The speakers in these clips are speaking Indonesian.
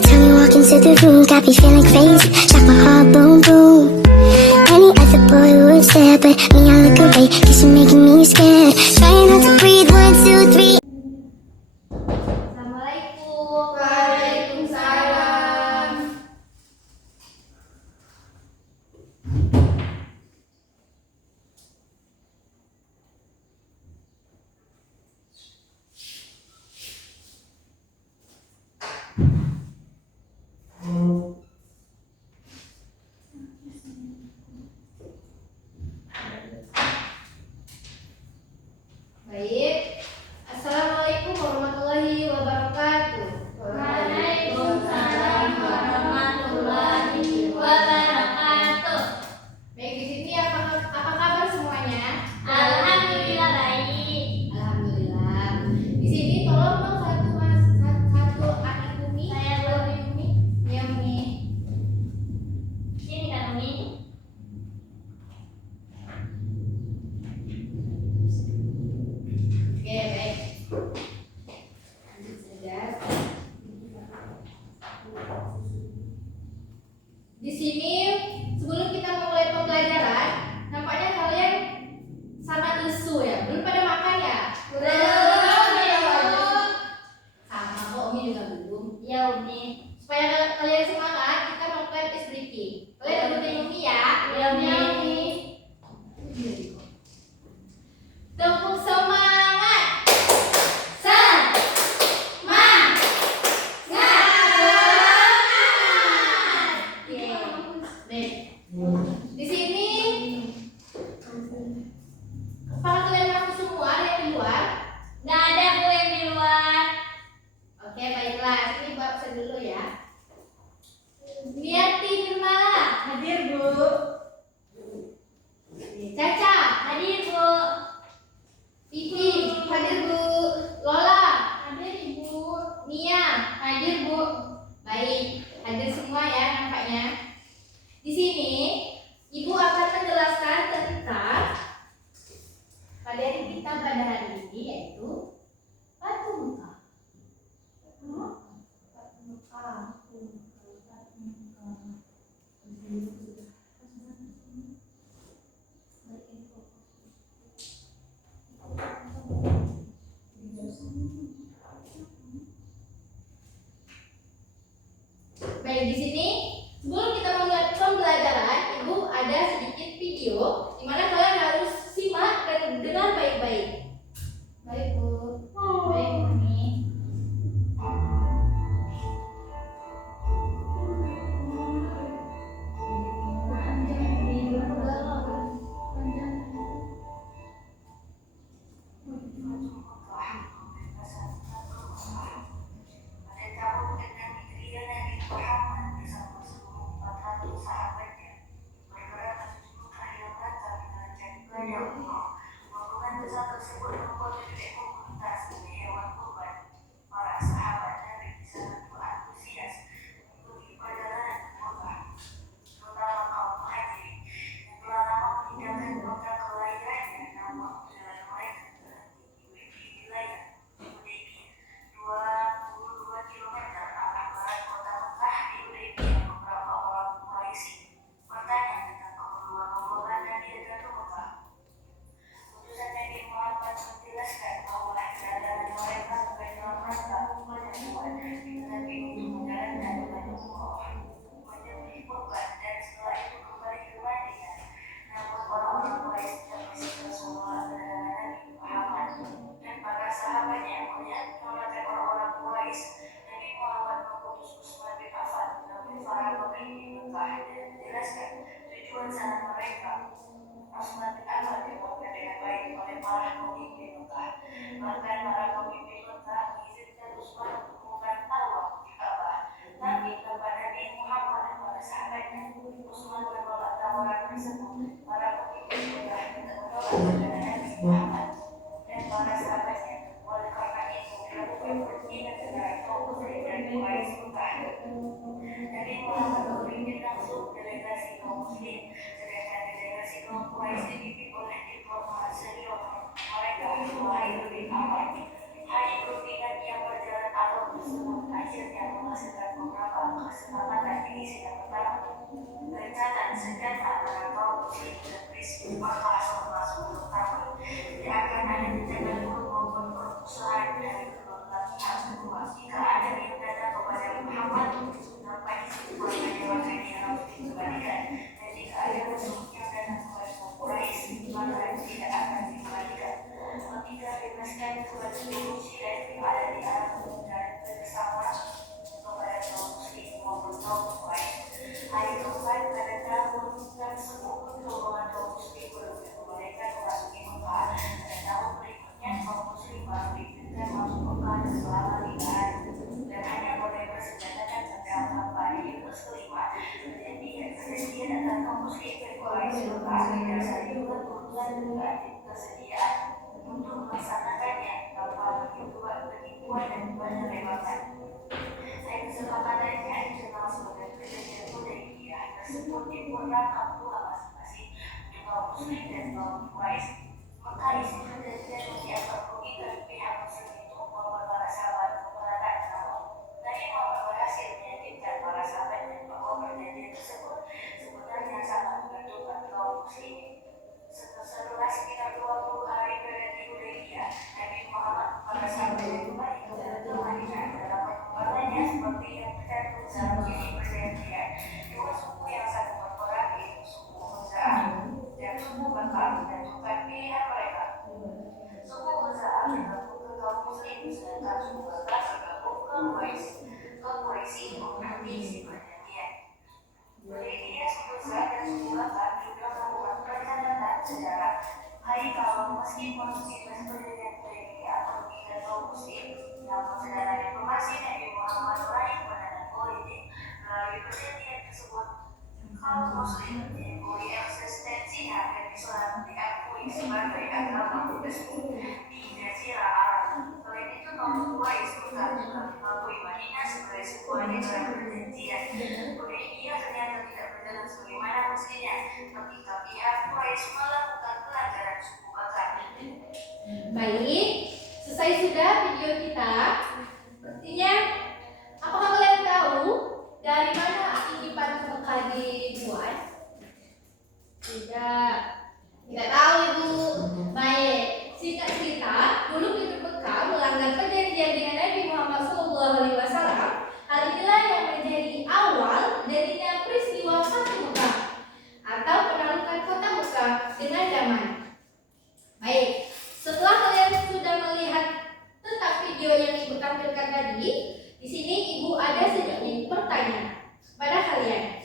time you walk into the room, got me feeling crazy, shock my heart, boom, boom. Any other boy would stare, but me, I look away, cause you're making me scared. Trying not to breathe, 1, 2, 3. Assalamualaikum. Waalaikumsalam. Baik. Assalamualaikum warahmatullahi wabarakatuh. Waalaikumsalam warahmatullahi wabarakatuh. Baik, di sini apa kabar semuanya? Alhamdulillah baik. Alhamdulillah. Di sini tolong dong satu anak Umi. Saya Boleh Umi? Ya Umi. Sini kan Umi. Oke, baik. Lanjut saja. Di sini sebelum kita memulai pembelajaran, nampaknya kalian sangat lesu ya. Belum pada makan ya? Sama kok Umi juga belum. Ya Umi. Supaya kalian semangat, kita melakukan tes breaking. Kalian ikutin Umi ya. Ya Umi. Tepuk semangat. Di sini apakah kalian mengaku semua yang di luar? Nggak ada Bu yang di luar. Oke, baiklah. Ini Bu absen dulu ya. Niati Nirmala. Hadir Bu. Caca. Hadir Bu. Pipi. Hadir Bu. Lola. Hadir Ibu. Nia. Hadir Bu. Baik. Hadir semua ya nampaknya. Di sini Ibu akan menjelaskan tentang materi kita pada hari ini, yaitu batu muka. Baik, di sini sebelum kita memulai pembelajaran, Ibu ada sedikit video di mana kalian harus simak dan dengar baik-baik. Baik, Bu. Baik, Mami. kesepakatan edisi yang pertama. Perencanaan senjata antara kaum muslim dan British maka selama 10 tahun tidak akan ada tindakan buruk maupun permusuhan dari kedua belah pihak kedua. Jika ada yang datang kepada Muhammad tanpa izin keluarganya maka dia harus dikembalikan, dan jika ada musuh yang datang kepada Quraisy maka tidak akan dikembalikan. Ketika bebaskan kepada Quraisy dan ada di arah dan bersama kepada kaum muslim maupun kaum Quraisy. Hari keempat pada tahun tersebut rombongan kaum muslim belum diperbolehkan memasuki Mekah. Pada tahun berikutnya kaum muslim baru diizinkan masuk Mekah selama 5 hari dan hanya boleh bersenjatakan sampai al-Hambali Yunus kelima. Perjanjian antara kaum muslim dan Quraisy Mekah didasari dengan urusan dan kesediaan untuk melaksanakannya tanpa penipuan dan penyelewengan. Kesepakatannya dikenal sebagai perjanjian Hudaybiyah tersebut dibuat kedua masing-masing untuk kaum muslim dan kaum Quraisy. Maka isi perjanjian dianggap merugikan pihak muslim untuk membawa para sahabat ke pemerataan Islam. Nabi Muhammad berhasil meyakinkan para sahabatnya bahwa perjanjian tersebut sebenarnya sangat menguntungkan kaum muslimin. Setelah sekitar 20 hari berada di Hudaybiyah, Nabi Muhammad para sahabatnya kembali ke Madinah dalam perkembangannya seperti yang tercantum dalam isi perjanjian. Dua suku yang saling berperang yaitu suku Khuza'ah dan suku Bakar menentukan pilihan mereka. Suku Khuza'ah bergabung ke kaum muslim, sedangkan suku Bakar bergabung ke Quraisy menghormati isi perjanjian. Hudaybiyah, suku Khuza'ah dan suku Bakar juga membuat percakapan sejarah. Hai kaum meskipun kita perjanjian Hudaybiyah merugikan kaum muslim, namun secara diplomasi Nabi Muhammad meraih kemenangan politik. Melalui perjanjian tersebut, kaum muslim diberi eksistensinya dan Islam diakui sebagai agama resmi di Jazirah Arab. Selain itu, kaum Quraisy juga mengakui Madinah sebagai sebuah negara perjanjian. Hudaybiyah ternyata tidak berjalan sebagaimana mestinya ketika pihak Quraisy melakukan pelanggaran suku Bakar. Baik, selesai sudah video kita. Sepertinya, apakah kalian tahu dari mana akibat Mekah dibuat? Tidak tahu Ibu. Baik, singkat cerita, dulu penduduk Mekah melanggar perjanjian dengan Nabi Muhammad SAW. Hal inilah yang menjadi awal darinya peristiwa Fathu Mekah atau penaklukan kota Mekah dengan damai. Baik, setelah kalian sudah melihat tentang video yang Ibu tampilkan tadi, di sini Ibu ada sedikit pertanyaan pada kalian.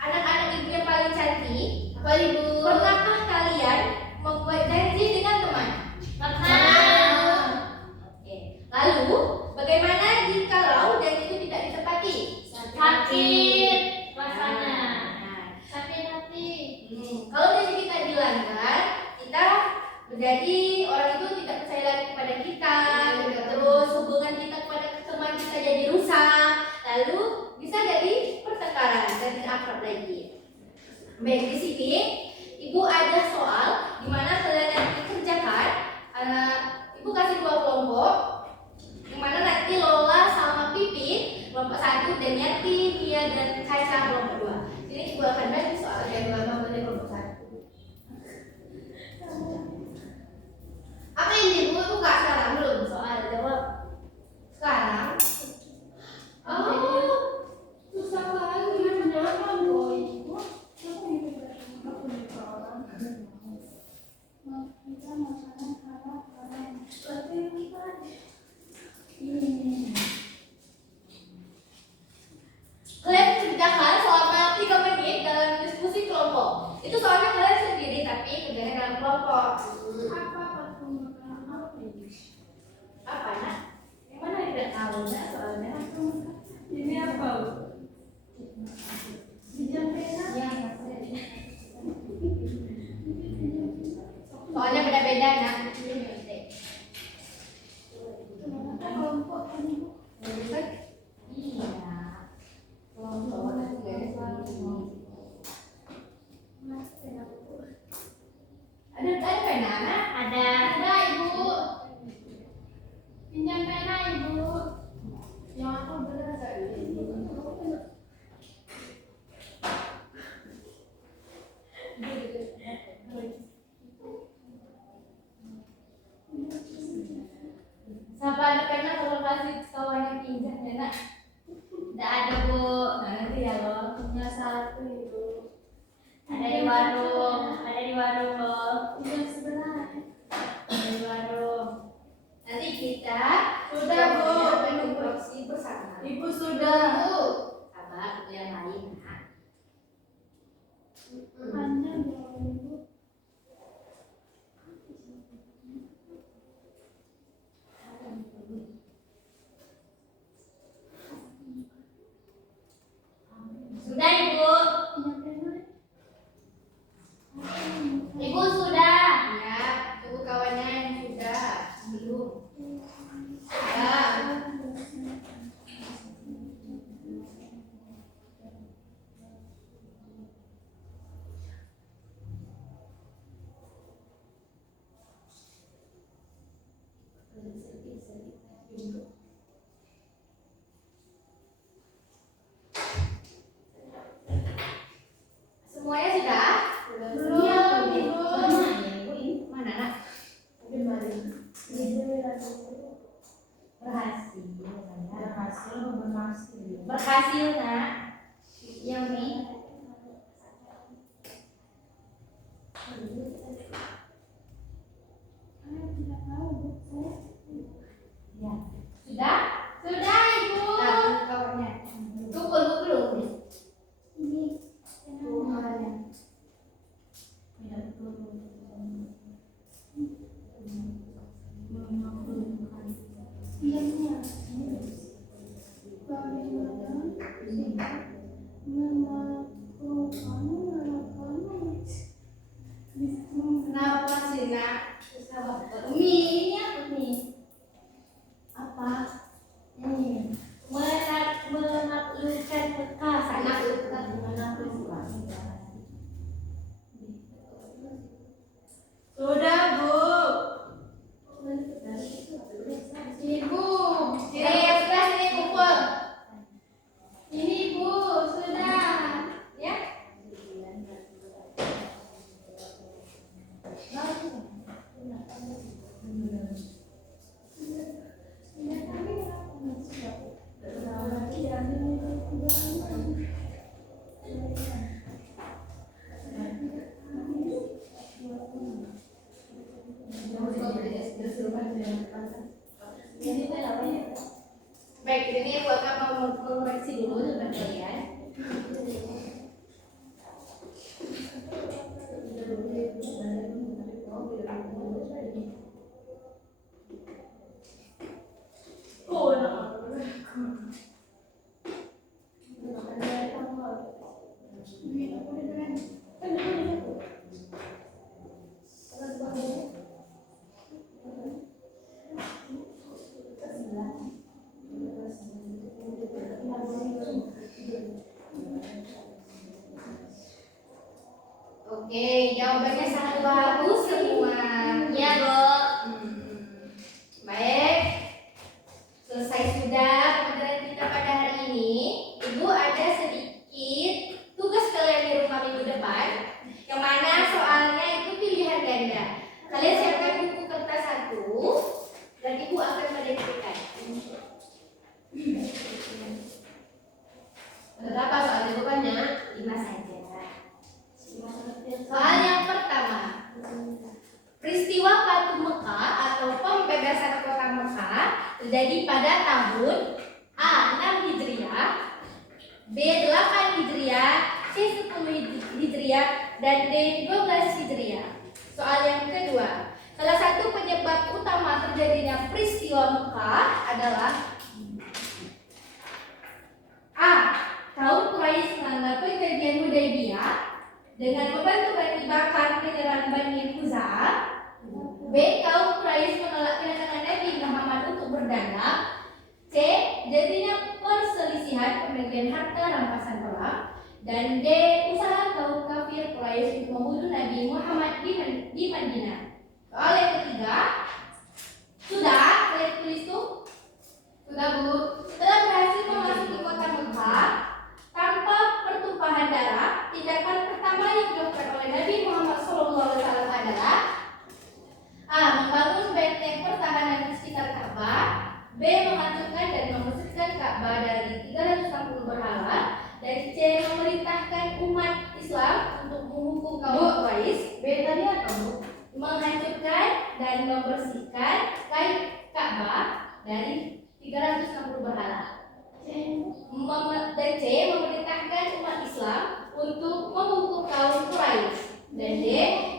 Anak-anak Ibu yang paling cantik, apa Ibu? Pernahkah kalian membuat janji dengan teman? Pernah. Oke. Lalu, bagaimana jikalau janji itu tidak ditepati? Sakit rasanya. Nah, Sakit hati. kalau janji kita dilanggar, kita menjadi orang itu tidak percaya lagi kepada kita, terus hubungan kita kepada teman kita jadi rusak, lalu bisa jadi pertengkaran dan tidak akrab lagi. Baik, di sini Ibu ada soal di mana kalian nanti kerjakan. Ibu kasih 2 kelompok, yang mana nanti Lola sama Pipi kelompok 1 dan Yati, Mia dan Kaisa kelompok 2. Jadi Ibu akan bagi soal yang Lola dari kelompok 1. Apa yang Ibu buka sekarang belum soal jawab? Sekarang? Oh, susah banget gimana jawab boy. Kalian kerjakan selama 3 menit dalam diskusi kelompok. Itu soalnya kalian sendiri tapi kerjanya dalam kelompok. Apa nak? Yang mana tidak tahu nak soalnya? Ini apa? Soalnya beda-beda nak. Kelompok Siapa ada pena kalau kasih kawannya pinjam ya nak? Tidak ada Bu. Nah, nanti ya lo punya satu ibu. Ada di warung. Ada di warung loh. Udah sebelah. Ada di warung. Nanti kita Sudah, Bu. menu proksi bersama. Ibu sudah. Bu, sabar itu yang lain nak. Panjang ya Bu. Sudah Ibu. Ibu sudah. Ya, tunggu kawannya yang sudah belum. Sudah. Semuanya sudah? Belum, Ibu. Mana nak? Berhasil nak. Yang ini. Ya. Sudah? Sudah Ibu. Nah, tunggu kawannya. Tukul belum? Tunggu kawannya. Kenapa sih nak? Umi, ini apa nih? Apa? Ini menaklukkan bekas. Menaklukkan. Sudah, Bu. Ibu, ini yang sudah sini kumpul. Ini Bu, sudah. Ya? Baik, ini aku akan mengoreksi dulu dengan kalian. Oke, jawabannya sangat bagus semua. Iya Bu. Baik, selesai sudah pembelajaran kita pada hari ini. Ibu ada sedikit tugas kalian di rumah minggu depan, yang mana soalnya itu pilihan ganda. Kalian siapkan buku kertas satu, dan ibu akan mendekatkan. Berapa soal itu banyak? 5 saja. Soal yang pertama, peristiwa Batu Mekah atau pembebasan kota Mekah terjadi pada tahun A. 6 Hijriah, B. 8 Hijriah, C. 10 Hijriah, dan D. 12 Hijriah. Soal yang kedua, salah satu penyebab utama terjadinya peristiwa Mekah adalah A. Kaum Quraisy menganggap perjanjian Hudaybiyah dengan membantu Bani Bakar menyerang Bani Khuza'ah. B. Kaum Quraisy menolak kedatangan Nabi Muhammad untuk berdagang. C. Jadinya perselisihan pembagian harta rampasan perang. Dan D. Usaha kaum kafir Quraisy untuk membunuh Nabi Muhammad di Madinah. Soal yang ketiga, sudah kalian tulis tuh? Sudah Bu. Setelah berhasil memasuki kota dari 360 berhala, dan C. memerintahkan umat Islam untuk menghukum kaum Quraisy. B tadi apa, Bu? Menghancurkan dan membersihkan Ka'bah dari 360 berhala. Dan C. memerintahkan umat Islam untuk menghukum kaum Quraisy. Dan D.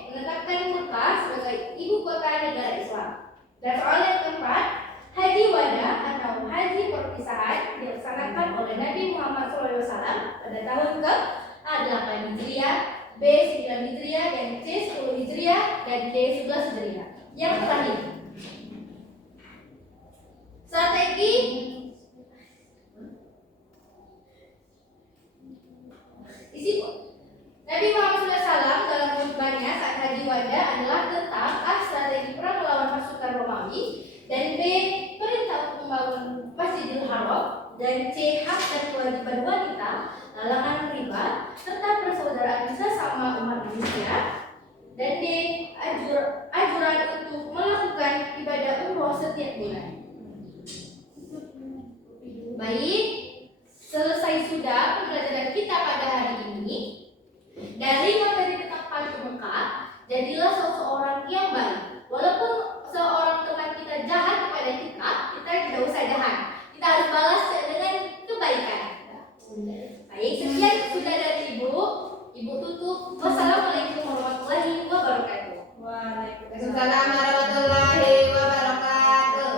menetapkan Mekah sebagai ibu kota negara Islam. Dan soal yang keempat, Haji Wada atau Haji Perpisahan dilaksanakan oleh Nabi Muhammad SAW pada tahun ke-8 Hijriah, B 9 Hijriah, dan C 10 Hijriah, dan D 11 Hijriah. Yang terakhir, strategi isi Nabi Muhammad SAW dalam khutbahnya saat Haji Wada adalah tentang A. strategi perang melawan pasukan Romawi, dan B. perintah untuk membangun Masjidil Haram, dan C. hak dan kewajiban wanita, larangan riba, serta persaudaraan sesama umat manusia, dan D. anjuran untuk melakukan ibadah umroh setiap bulan. Baik, selesai sudah pembelajaran kita pada hari ini. Dari materi tentang Fathu Mekah, jadilah seseorang yang baik. Walaupun seorang teman kita jahat kepada kita, kita tidak usah jahat. Kita harus balas dengan kebaikan. Baik, sekian sudah dari Ibu. Ibu tutup. Wassalamualaikum warahmatullahi wabarakatuh. Waalaikumsalam warahmatullahi wabarakatuh.